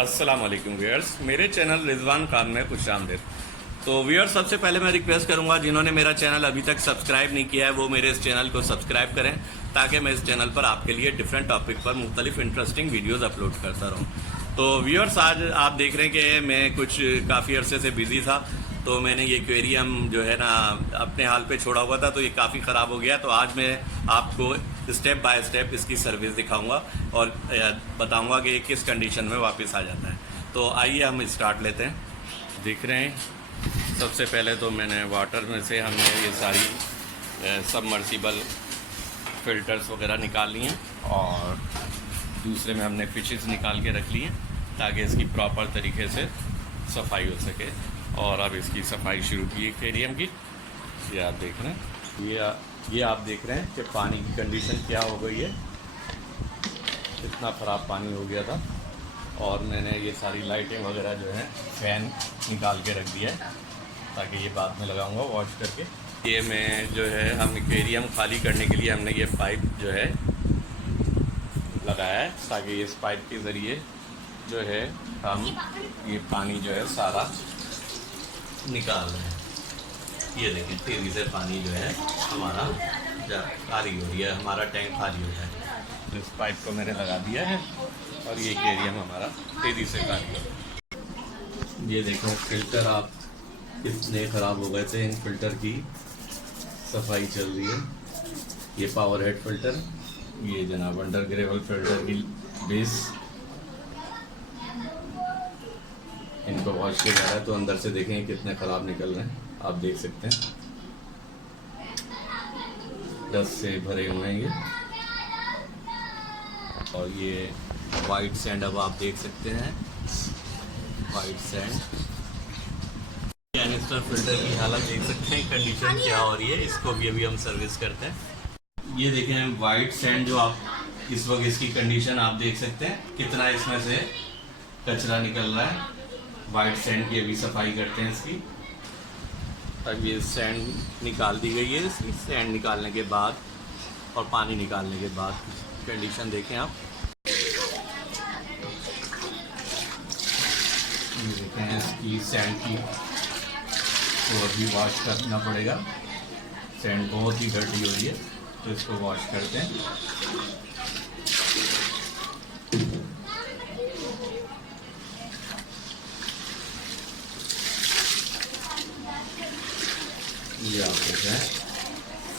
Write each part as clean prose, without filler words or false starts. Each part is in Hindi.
अस्सलाम वालेकुम व्यूअर्स, मेरे चैनल रिजवान खान में खुशामदीद। तो व्यूअर्स, सबसे पहले मैं रिक्वेस्ट करूंगा जिन्होंने मेरा चैनल अभी तक सब्सक्राइब नहीं किया है वो मेरे इस चैनल को सब्सक्राइब करें, ताकि मैं इस चैनल पर आपके लिए डिफरेंट टॉपिक पर मुख्तलिफ इंटरेस्टिंग वीडियोज़ अपलोड करता रहूँ। तो व्यूअर्स, आज आप देख रहे हैं कि मैं कुछ काफ़ी अरसे से बिज़ी था, तो मैंने ये एक्वेरियम जो है ना अपने हाल पे छोड़ा हुआ था, तो ये काफ़ी ख़राब हो गया। तो आज मैं आपको स्टेप बाय स्टेप इसकी सर्विस दिखाऊंगा और बताऊंगा कि किस कंडीशन में वापस आ जाता है। तो आइए हम स्टार्ट लेते हैं। देख रहे हैं, सबसे पहले तो मैंने वाटर में से हमने ये सारी सबमर्सिबल फ़िल्टर्स वगैरह निकाल लिए हैं और दूसरे में हमने फिशेस निकाल के रख ली हैं ताकि इसकी प्रॉपर तरीके से सफाई हो सके। और अब इसकी सफाई शुरू की एक्वेरियम की। ये आप देख रहे हैं, ये आप देख रहे हैं कि पानी की कंडीशन क्या हो गई है, इतना ख़राब पानी हो गया था। और मैंने ये सारी लाइटें वगैरह जो है फ़ैन निकाल के रख दिया है ताकि ये बाद में लगाऊंगा वॉश करके। ये मैं जो है हम एक्वेरियम खाली करने के लिए हमने ये पाइप जो है लगाया है ताकि इस पाइप के ज़रिए जो है हम ये पानी जो है सारा निकाल रहे हैं। ये देखिए, तेज़ी से पानी जो है हमारा खाली हो रही है, हमारा टैंक खाली हो जाए। इस पाइप को मैंने लगा दिया है और ये एक्वेरियम हमारा तेज़ी से खाली हो गया। ये देखो फ़िल्टर आप कितने ख़राब हो गए थे, इन फ़िल्टर की सफाई चल रही है। ये पावर हेड फ़िल्टर, ये जनाब अंडर ग्रेवल फ़िल्टर की बेस, इनको वॉश किया जा रहा है। तो अंदर से देखें कितने ख़राब निकल रहे हैं, आप देख सकते हैं, डस्ट से भरे हुए हैं ये। और ये वाइट सैंड अब आप देख सकते हैं, वाइट सैंड। कैनिस्टर फिल्टर की हालत देख सकते हैं, कंडीशन क्या हो रही है, इसको भी अभी हम सर्विस करते हैं। ये देखें वाइट सैंड जो आप इस वक्त इसकी कंडीशन आप देख सकते हैं, कितना इसमें से कचरा निकल रहा है। वाइट सैंड की अभी सफाई करते हैं इसकी। अब ये सैंड निकाल दी गई है, इसकी सैंड निकालने के बाद और पानी निकालने के बाद कंडीशन देखें आप। ये देखें इसकी सैंड की, तो अभी वॉश करना पड़ेगा। सैंड बहुत ही डर्टी हो रही है, तो इसको वॉश करते हैं। ये आप देख रहे हैं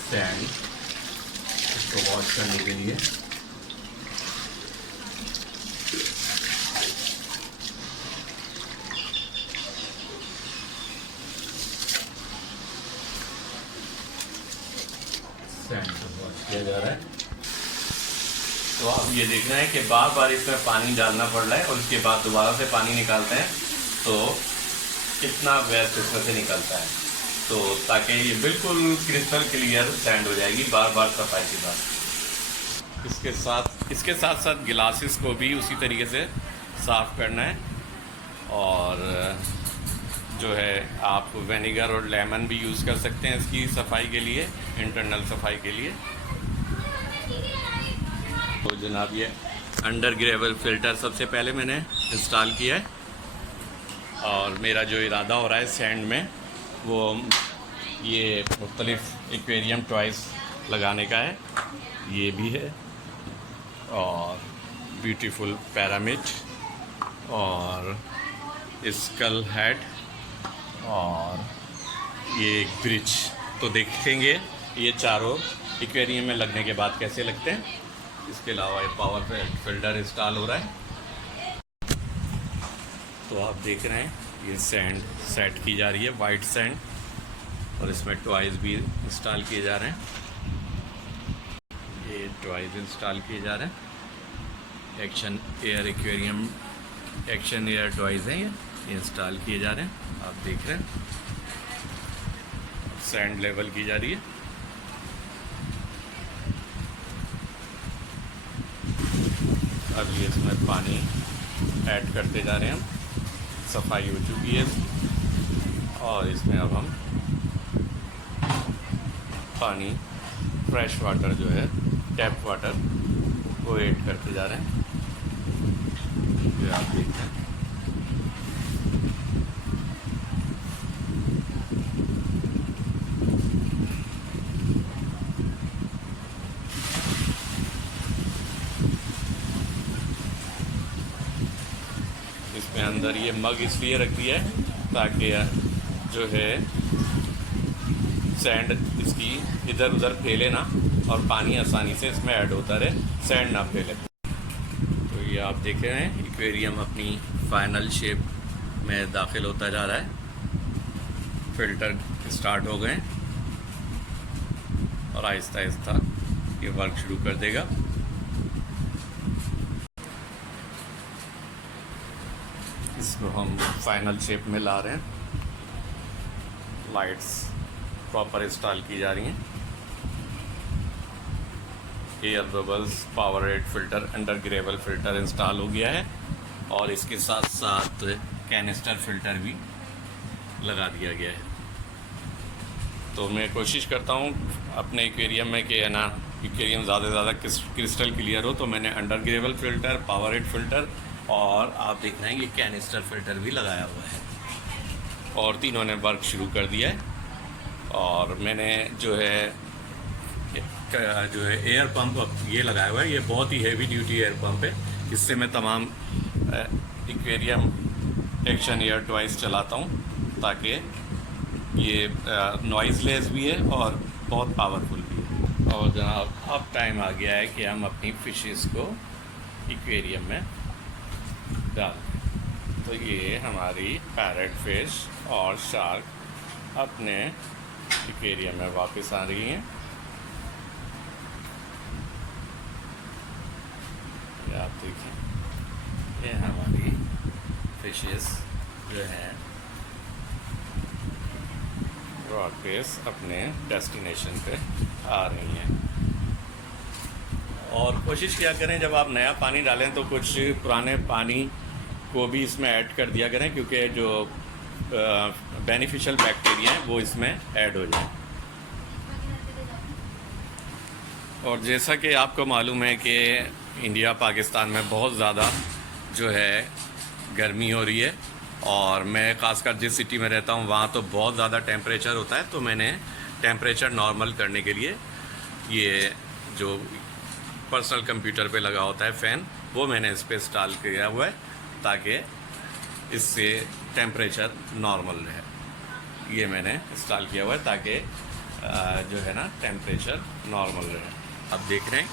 सैंड, इसको वॉश करने के लिए सैंड को वॉश किया जा रहा है। तो आप ये देख रहे हैं कि बार बार इसमें पानी डालना पड़ रहा है और उसके बाद दोबारा से पानी निकालते हैं, तो कितना वेस्ट इसमें से निकलता है। तो ताकि ये बिल्कुल क्रिस्टल क्लियर सैंड हो जाएगी बार बार सफाई के बाद। इसके साथ साथ गिलासेस को भी उसी तरीके से साफ़ करना है। और जो है आप विनेगर और लेमन भी यूज़ कर सकते हैं इसकी सफाई के लिए, इंटरनल सफाई के लिए। तो जनाब ये अंडर ग्रेवल फ़िल्टर सबसे पहले मैंने इंस्टॉल किया है और मेरा जो इरादा हो रहा है सैंड में वो ये मुख्तलिफ़ एक्वेरियम टॉयज़ लगाने का है। ये भी है और ब्यूटीफुल पैरामिड और स्कल हेड और ये एक ब्रिज। तो देखेंगे ये चारों एक्वेरियम में लगने के बाद कैसे लगते हैं। इसके अलावा ये पावर फिल्टर इंस्टॉल हो रहा है। तो आप देख रहे हैं ये सैंड सेट की जा रही है, वाइट सैंड, और इसमें टॉयज़ भी इंस्टॉल किए जा रहे हैं। ये टॉयज़ इंस्टॉल किए जा रहे हैं, action air aquarium action air toys हैं, ये इंस्टॉल किए जा रहे हैं। आप देख रहे हैं सैंड लेवल की जा रही है। अब ये इसमें पानी ऐड करते जा रहे हैं हम। सफाई हो चुकी है और इसमें अब हम पानी फ्रेश वाटर जो है टैप वाटर वो ऐड करते जा रहे हैं। ये आप देखते हैं इसमें अंदर ये मग इसलिए रख दिया है ताकि जो है सैंड इसकी इधर उधर फैले ना और पानी आसानी से इसमें ऐड होता रहे, सैंड ना फैले। तो ये आप देख रहे हैं एक्वेरियम अपनी फाइनल शेप में दाखिल होता जा रहा है। फिल्टर स्टार्ट हो गए और आहिस्ता आहिस्ता ये वर्क शुरू कर देगा। इसको हम फाइनल शेप में ला रहे हैं। लाइट्स प्रॉपर इंस्टॉल की जा रही हैं। Air bubbles, power rate filter, under gravel filter install हो गया है और इसके साथ साथ कैनिस्टर फिल्टर भी लगा दिया गया है। तो मैं कोशिश करता हूँ अपने एक्वेरियम में कि है ना एक्वेरियम ज़्यादा से ज़्यादा क्रिस्टल क्लियर हो, तो मैंने under gravel filter, power rate filter और आप देख रहे हैं ये कैनिस्टर फिल्टर भी लगाया हुआ है और तीनों ने वर्क शुरू कर दिया है। और मैंने जो है एयर पंप ये लगाया हुआ है, ये बहुत ही हैवी ड्यूटी एयर पंप है। इससे मैं तमाम एक्वेरियम एक्शन एयर ट्वाइस चलाता हूँ ताकि ये नॉइज़लेस भी है और बहुत पावरफुल भी है। और जनाब अब टाइम आ गया है कि हम अपनी फिशेस को एक्वेरियम में डाल दें। तो ये हमारी पैरेट फिश और शार्क अपने एक्वेरियम में वापस आ रही हैं। ये आप देखिए, ये हमारी फिशेस जो हैं वापस अपने डेस्टिनेशन पे आ रही हैं। और कोशिश किया करें जब आप नया पानी डालें तो कुछ पुराने पानी को भी इसमें ऐड कर दिया करें, क्योंकि जो बेनिफिशियल बैक्टीरिया हैं वो इसमें ऐड हो जाए। और जैसा कि आपको मालूम है कि इंडिया पाकिस्तान में बहुत ज़्यादा जो है गर्मी हो रही है और मैं ख़ासकर जिस सिटी में रहता हूँ वहाँ तो बहुत ज़्यादा टेम्परेचर होता है। तो मैंने टेम्परेचर नॉर्मल करने के लिए ये जो पर्सनल कंप्यूटर पे लगा होता है फ़ैन, वो मैंने इस पर इंस्टॉल किया हुआ है ताकि इससे टेम्परेचर नॉर्मल रहे। ये मैंने इंस्टॉल किया हुआ है ताकि जो है ना टेम्परेचर नॉर्मल रहे। अब देख रहे हैं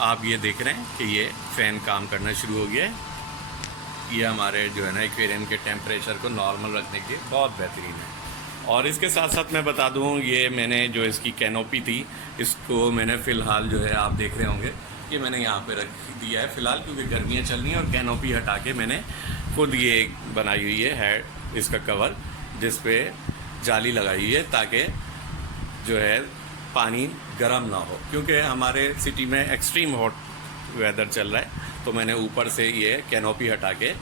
आप, ये देख रहे हैं कि ये फ़ैन काम करना शुरू हो गया है। ये हमारे जो है ना एक्वेरियम के टेम्परेचर को नॉर्मल रखने के बहुत बेहतरीन है। और इसके साथ साथ मैं बता दूँ, ये मैंने जो इसकी कैनोपी थी इसको मैंने फ़िलहाल जो है आप देख रहे होंगे कि मैंने यहाँ पे रख दिया है फ़िलहाल, क्योंकि गर्मियाँ चल रही हैं और कैनोपी हटा के मैंने खुद ये बनाई हुई है इसका कवर, जिस पे जाली लगाई हुई है ताकि जो है पानी गर्म ना हो, क्योंकि हमारे सिटी में एक्सट्रीम हॉट वेदर चल रहा है। तो मैंने ऊपर से ये कैनोपी हटा के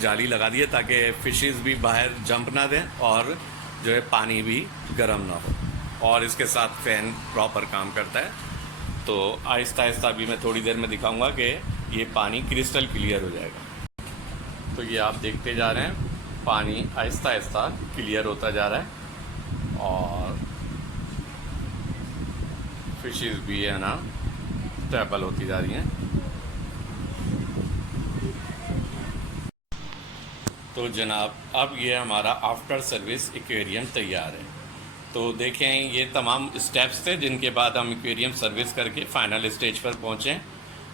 जाली लगा दी है ताकि फिशेस भी बाहर जंप ना दें और जो है पानी भी गर्म ना हो। और इसके साथ फ़ैन प्रॉपर काम करता है। तो आहिस्ता आहिस्ता अभी मैं थोड़ी देर में दिखाऊंगा कि ये पानी क्रिस्टल क्लियर हो जाएगा। तो ये आप देखते जा रहे हैं पानी आहिस्ता आहिस्ता क्लियर होता जा रहा है और फिशेस भी है ना स्टेबल होती जा रही हैं। तो जनाब अब ये हमारा आफ्टर सर्विस एक्वेरियम तैयार है। तो देखें ये तमाम स्टेप्स थे जिनके बाद हम एक्वेरियम सर्विस करके फ़ाइनल स्टेज पर पहुँचें।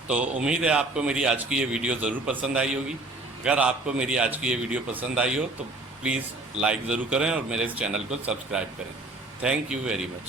तो उम्मीद है आपको मेरी आज की ये वीडियो ज़रूर पसंद आई होगी। अगर आपको मेरी आज की ये वीडियो पसंद आई हो तो प्लीज़ लाइक ज़रूर करें और मेरे इस चैनल को सब्सक्राइब करें। Thank you very much.